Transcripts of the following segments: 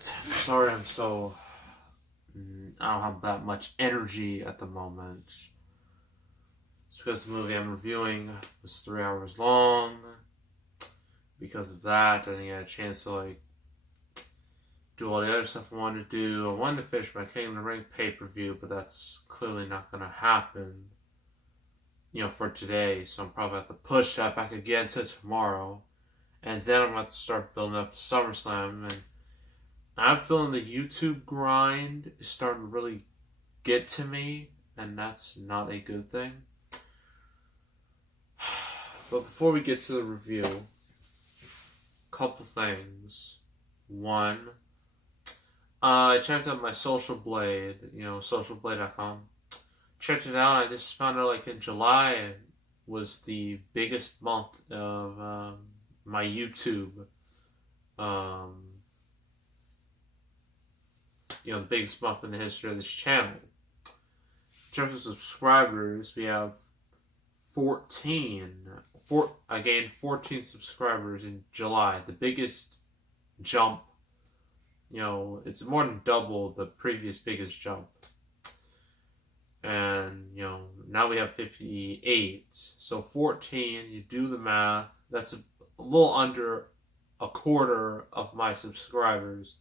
it. Sorry I'm so... I don't have that much energy at the moment. It's because the movie I'm reviewing was 3 hours long. Because of that, I didn't get a chance to do all the other stuff I wanted to do. I wanted to finish my King of the Ring pay-per-view, but that's clearly not going to happen, for today. So I'm probably going to have to push that back again to tomorrow. And then I'm going to have to start building up to SummerSlam. And I'm feeling the YouTube grind is starting to really get to me, and that's not a good thing. But before we get to the review, a couple things. One, I checked out my Social Blade, socialblade.com. Checked it out. I just found out in July was the biggest month of my YouTube. The biggest month in the history of this channel. In terms of subscribers, we have 14. I gained 14 subscribers in July. The biggest jump. It's more than double the previous biggest jump. And, now we have 58. So 14, you do the math. That's a little under a quarter of my subscribers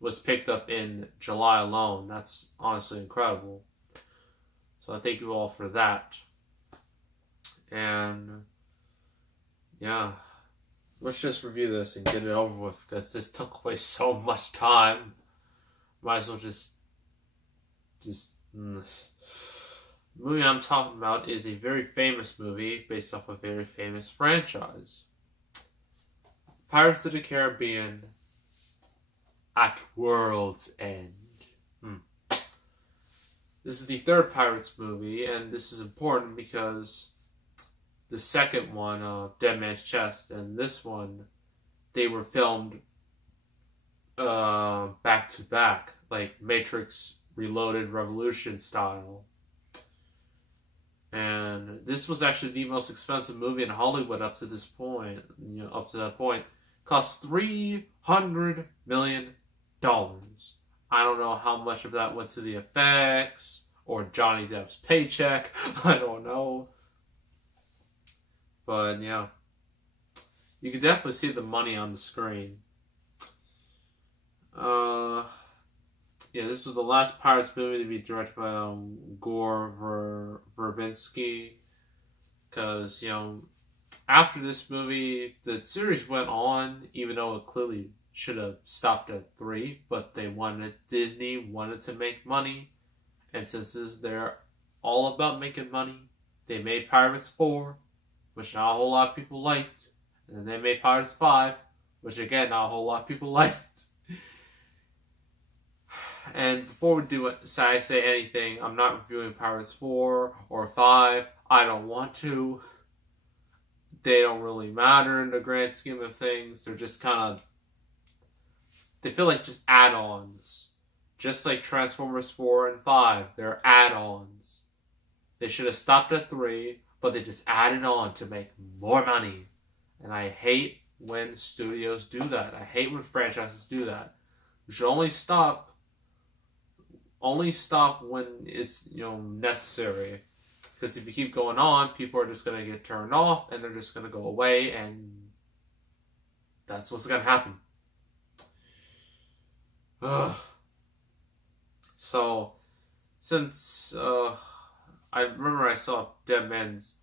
was picked up in July alone. That's honestly incredible. So I thank you all for that. And yeah, let's just review this and get it over with, because this took away so much time. Might as well just the movie I'm talking about is a very famous movie based off a very famous franchise. Pirates of the Caribbean at World's End. This is the third Pirates movie, and this is important because the second one, Dead Man's Chest, and this one, they were filmed back to back, like Matrix Reloaded Revolution style. And this was actually the most expensive movie in Hollywood up to this point. Up to that point, cost $300 million. I don't know how much of that went to the effects or Johnny Depp's paycheck. I don't know. But yeah, you can definitely see the money on the screen. This was the last Pirates movie to be directed by Gore Verbinski. Because, after this movie, the series went on, even though it clearly should have stopped at 3, but Disney wanted to make money, and since they're all about making money, they made Pirates 4, which not a whole lot of people liked, and then they made Pirates 5, which again, not a whole lot of people liked. And before we say anything, I'm not reviewing Pirates 4 or 5. I don't want to. They don't really matter in the grand scheme of things. They're just they feel like just add-ons. Just like Transformers 4 and 5. They're add-ons. They should have stopped at 3, but they just added on to make more money. And I hate when studios do that. I hate when franchises do that. You should only stop when it's necessary. Because if you keep going on, people are just going to get turned off, and they're just going to go away, and that's what's going to happen. So, since I remember I saw Dead Man's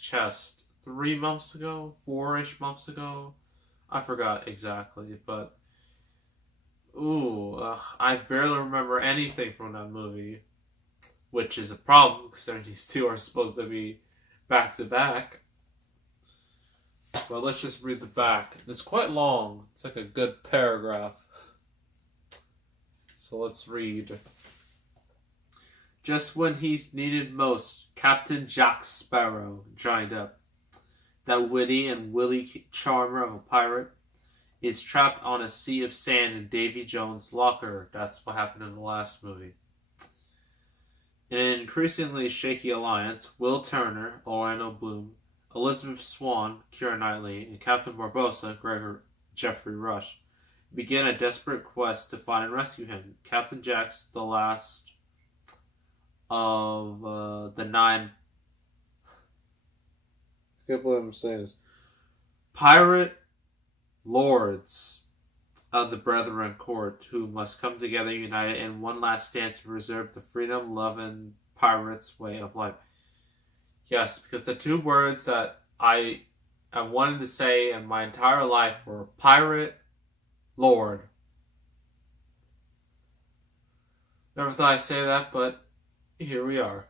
Chest 3 months ago, 4-ish months ago. I forgot exactly, but I barely remember anything from that movie, which is a problem considering these two are supposed to be back to back. Well, let's just read the back. It's quite long. It's like a good paragraph. So let's read. Just when he's needed most, Captain Jack Sparrow joined up. That witty and willy charmer of a pirate is trapped on a sea of sand in Davy Jones' locker. That's what happened in the last movie. In an increasingly shaky alliance, Will Turner, Orlando Bloom, Elizabeth Swann, Keira Knightley, and Captain Barbossa, Jeffrey Rush, begin a desperate quest to find and rescue him. Captain Jack's the last of the 9. I can't believe I'm saying this. Pirate lords of the Brethren Court, who must come together united in one last stand to preserve the freedom-loving pirates' way of life. Yes, because the 2 words that I wanted to say in my entire life were pirate, lord. Never thought I'd say that, but here we are.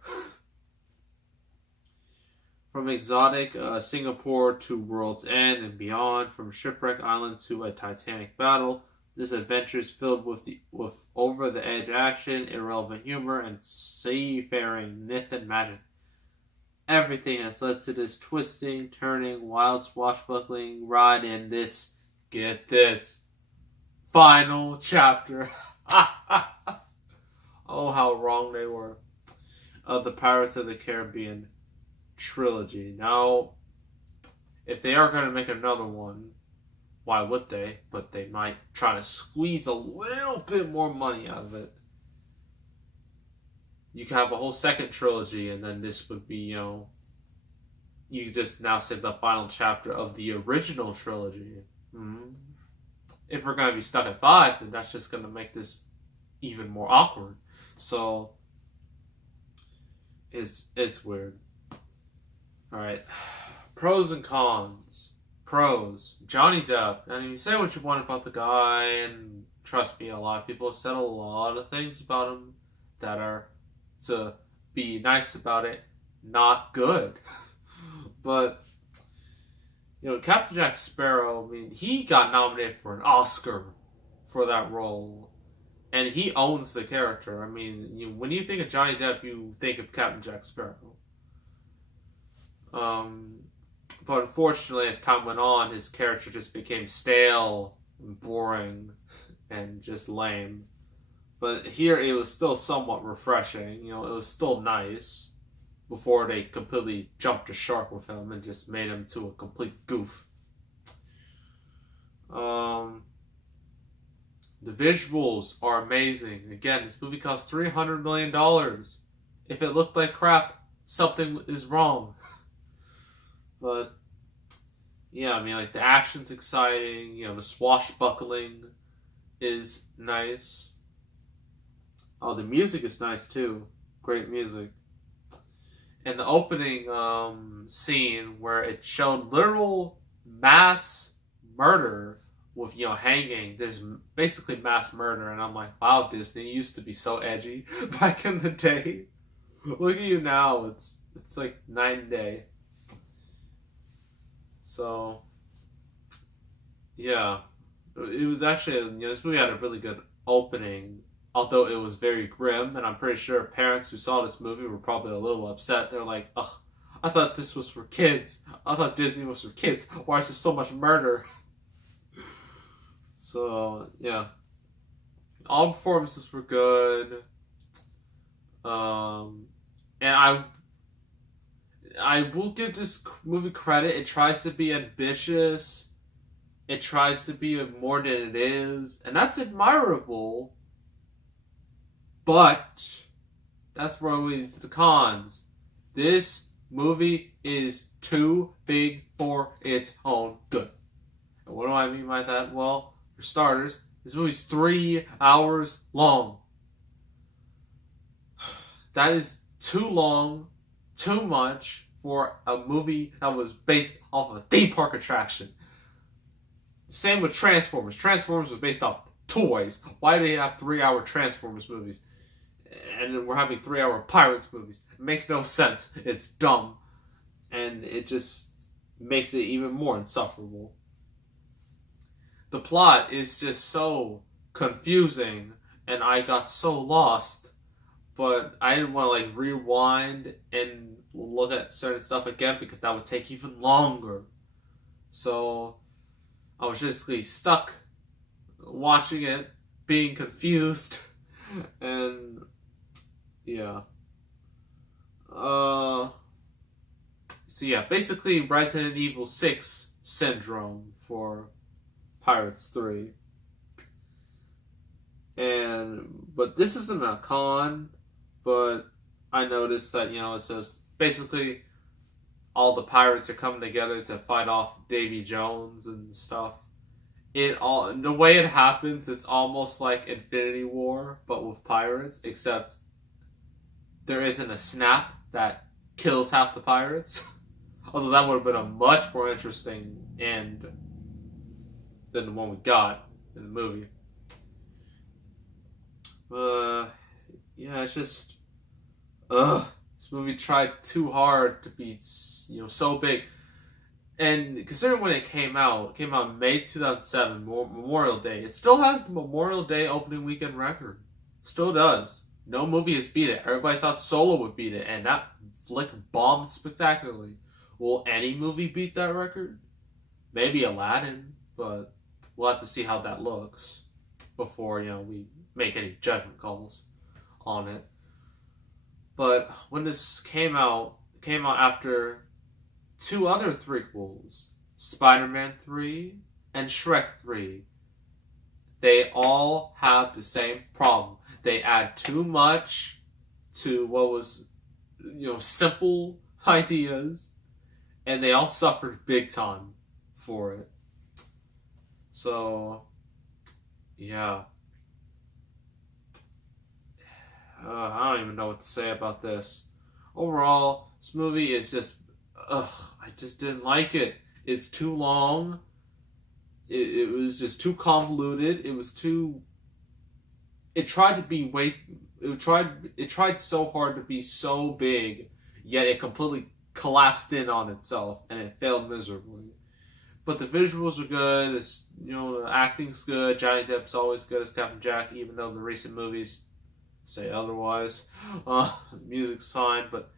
From exotic Singapore to World's End and beyond, from Shipwreck Island to a Titanic battle, this adventure is filled with over-the-edge action, irrelevant humor, and seafaring myth and magic. Everything has led to this twisting, turning, wild, swashbuckling ride in this, get this, final chapter. Oh, how wrong they were. Of the Pirates of the Caribbean trilogy. Now, if they are going to make another one, why would they? But they might try to squeeze a little bit more money out of it. You could have a whole second trilogy, and then this would be, you just now say the final chapter of the original trilogy. If we're going to be stuck at 5, then that's just going to make this even more awkward. So, it's weird. Alright. Pros and cons. Pros. Johnny Depp. I mean, you say what you want about the guy, and trust me, a lot of people have said a lot of things about him that are, to be nice about it, not good. But, Captain Jack Sparrow, I mean, he got nominated for an Oscar for that role. And he owns the character. I mean, when you think of Johnny Depp, you think of Captain Jack Sparrow. But unfortunately, as time went on, his character just became stale and boring and just lame. But here, it was still somewhat refreshing. It was still nice before they completely jumped the shark with him and just made him to a complete goof. The visuals are amazing. Again, this movie cost $300 million. If it looked like crap, something is wrong. But, yeah, I mean, like, the action's exciting. The swashbuckling is nice. Oh, the music is nice, too. Great music. And the opening scene where it showed literal mass murder with, hanging. There's basically mass murder. And I'm like, wow, Disney, you used to be so edgy back in the day. Look at you now. It's like night and day. So, yeah. It was actually, this movie had a really good opening. Although it was very grim, and I'm pretty sure parents who saw this movie were probably a little upset. They're like, ugh, I thought this was for kids. I thought Disney was for kids. Why is there so much murder? So, yeah. All performances were good. And I will give this movie credit. It tries to be ambitious. It tries to be more than it is. And that's admirable. But that's where we get to the cons. This movie is too big for its own good. And what do I mean by that? Well, for starters, this movie's 3 hours long. That is too long, too much for a movie that was based off of a theme park attraction. Same with Transformers. Transformers was based off toys. Why do they have 3-hour Transformers movies? And then we're having 3-hour Pirates movies. It makes no sense. It's dumb. And it just makes it even more insufferable. The plot is just so confusing, and I got so lost. But I didn't want to rewind and look at certain stuff again because that would take even longer. So I was just stuck watching it, being confused, and yeah. So yeah, basically Resident Evil 6 syndrome for Pirates 3. But this isn't a con, but I noticed that, it says basically all the pirates are coming together to fight off Davy Jones and stuff. The way it happens, it's almost like Infinity War, but with pirates, except there isn't a snap that kills half the pirates. Although that would have been a much more interesting end than the one we got in the movie. Yeah, it's just, this movie tried too hard to be, so big. And considering when it came out May 2007, Memorial Day. It still has the Memorial Day opening weekend record. Still does. No movie has beat it. Everybody thought Solo would beat it, and that flick bombed spectacularly. Will any movie beat that record? Maybe Aladdin, but we'll have to see how that looks before, we make any judgment calls on it. But when this came out after two other threequels, Spider-Man 3 and Shrek 3. They all have the same problem. They add too much to what was, simple ideas, and they all suffered big time for it. So, yeah. I don't even know what to say about this. Overall, this movie is just, I just didn't like it. It's too long. It was just too convoluted. It tried to be it tried so hard to be so big, yet it completely collapsed in on itself, and it failed miserably. But the visuals are good. The acting's good. Johnny Depp's always good as Captain Jack, even though the recent movies say otherwise. The music's fine, but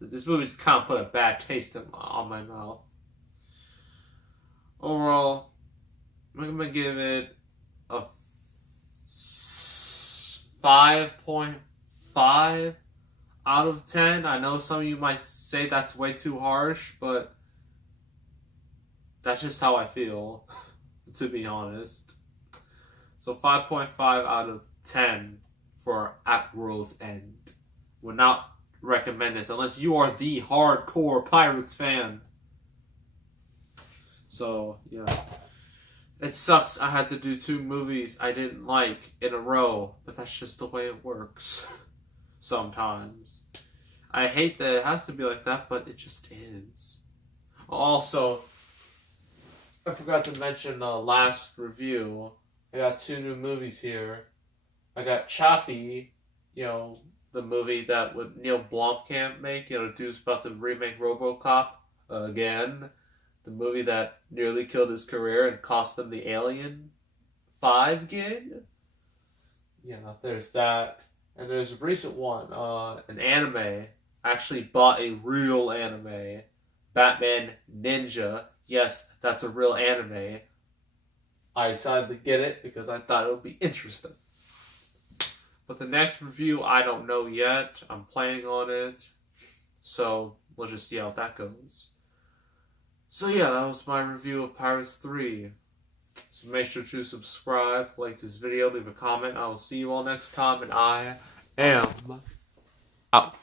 this movie just kind of put a bad taste on my mouth. Overall, I'm gonna give it a 5.5 out of 10. I know some of you might say that's way too harsh, but that's just how I feel, to be honest. So 5.5 out of 10 for At World's End. Would not recommend this unless you are the hardcore Pirates fan. So, yeah. It sucks I had to do two movies I didn't like in a row, but that's just the way it works sometimes. I hate that it has to be like that, but it just is. Also, I forgot to mention the last review. I got two new movies here. I got Chappie, the movie that would Neil Blomkamp make, dude's about to remake RoboCop again. The movie that nearly killed his career and cost him the Alien 5 gig. There's that. And there's a recent one, an anime. I actually bought a real anime. Batman Ninja. Yes, that's a real anime. I decided to get it because I thought it would be interesting. But the next review, I don't know yet. I'm planning on it. So, we'll just see how that goes. So yeah, that was my review of Pirates 3. So make sure to subscribe, like this video, leave a comment. I will see you all next time, and I am out.